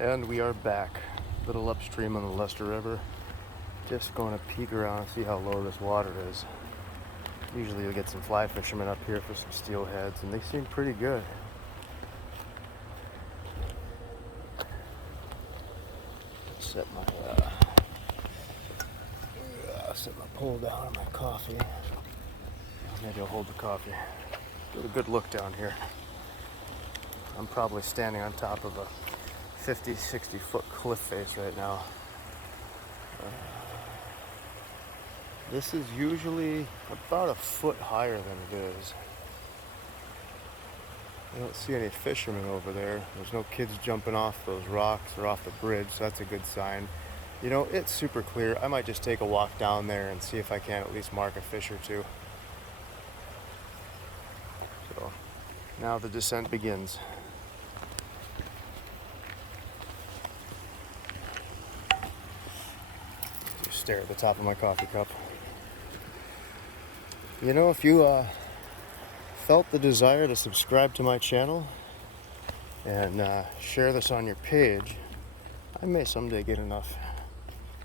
And we are back, a little upstream on the Lester River. Just going to peek around and see how low this water is. Usually you'll get some fly fishermen up here for some steelheads, and they seem pretty good. Set my pole down on my coffee. Maybe I'll hold the coffee. Get a good look down here. I'm probably standing on top of a 50, 60 foot cliff face right now. This is usually about a foot higher than it is. I don't see any fishermen over there. There's no kids jumping off those rocks or off the bridge, so that's a good sign. You know, it's super clear. I might just take a walk down there and see if I can at least mark a fish or two. So, now the descent begins. Just stare at the top of my coffee cup. You know, if you felt the desire to subscribe to my channel and share this on your page, I may someday get enough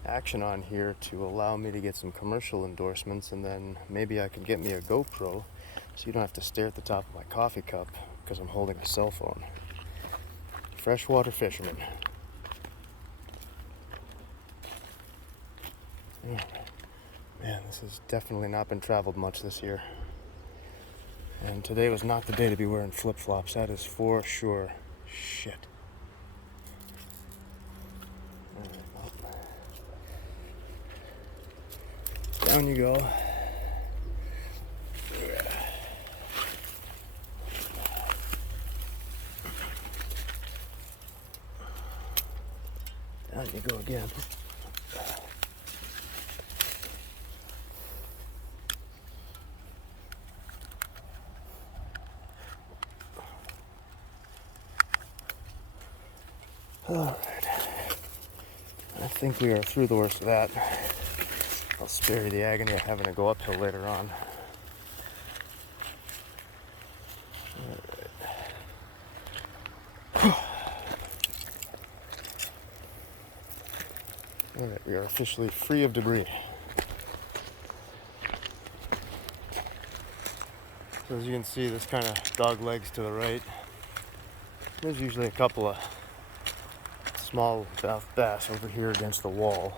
action on here to allow me to get some commercial endorsements, and then maybe I can get me a GoPro so you don't have to stare at the top of my coffee cup because I'm holding a cell phone. Freshwater fisherman. Man, this has definitely not been traveled much this year. And today was not the day to be wearing flip-flops, that is for sure. Shit. Down you go. Down you go again. Alright. I think we are through the worst of that. I'll spare you the agony of having to go uphill later on. Alright, we are officially free of debris. So as you can see, this kind of dog legs to the right. There's usually a couple of small bass over here against the wall.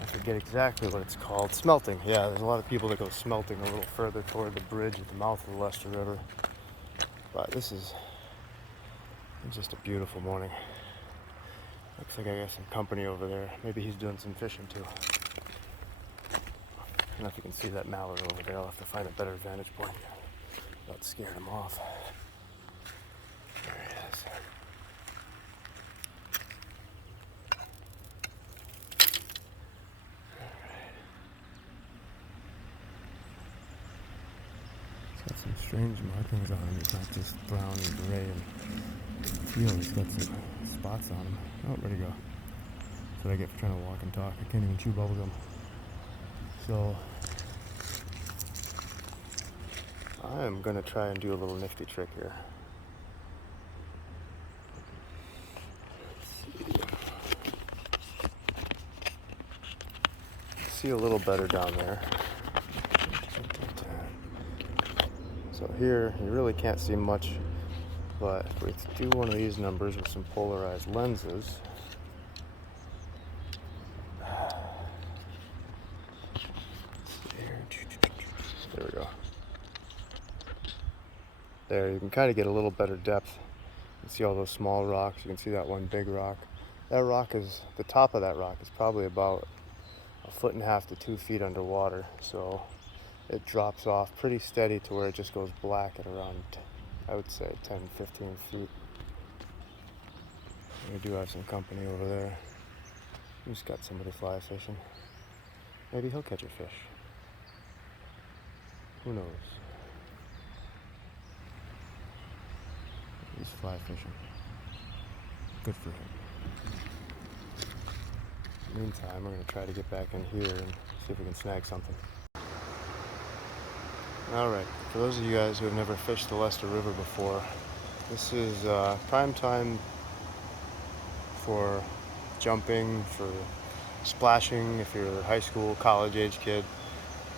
I forget exactly what it's called. Smelting. Yeah, there's a lot of people that go smelting a little further toward the bridge at the mouth of the Lester River. But this is just a beautiful morning. Looks like I got some company over there. Maybe he's doing some fishing too. I don't know if you can see that mallard over there. I'll have to find a better vantage point without scaring him off. There he is. It's got some strange markings on him. It's not just brown and gray and teal. It's got some spots on him. Oh, where'd he go? That's what I get for trying to walk and talk. I can't even chew bubblegum. So I'm gonna try and do a little nifty trick here. See a little better down there. So here you really can't see much, but if we do one of these numbers with some polarized lenses, there we go. There, you can kind of get a little better depth. You can see all those small rocks. You can see that one big rock. That rock is, the top of that rock is probably about 1.5 to 2 feet underwater. So it drops off pretty steady to where it just goes black at around, I would say, 10, 15 feet. We do have some company over there. He's got somebody fly fishing. Maybe he'll catch a fish. Who knows? He's fly fishing. Good for him. Meantime, we're going to try to get back in here and see if we can snag something. Alright, for those of you guys who have never fished the Leicester River before, this is prime time for jumping, for splashing if you're a high school, college age kid.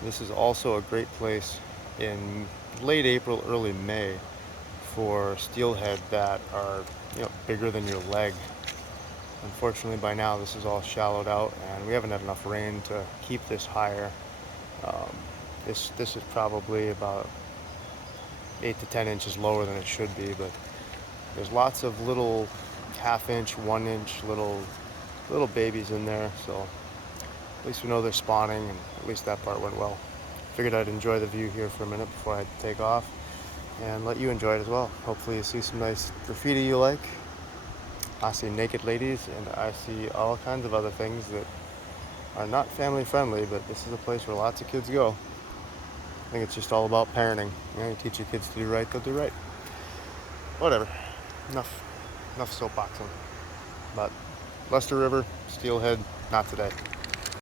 This is also a great place in late April, early May for steelhead that are, bigger than your leg. Unfortunately, by now this is all shallowed out and we haven't had enough rain to keep this higher. Um, this is probably about 8 to 10 inches lower than it should be, but there's lots of little half-inch, 1-inch little babies in there, so at least we know they're spawning, and at least that part went well. Figured I'd enjoy the view here for a minute before I take off and let you enjoy it as well. Hopefully you see some nice graffiti you like. I see naked ladies, and I see all kinds of other things that are not family friendly, but this is a place where lots of kids go. I think it's just all about parenting. You teach your kids to do right, they'll do right. Whatever. Enough soapboxing. But Leicester River, steelhead, not today.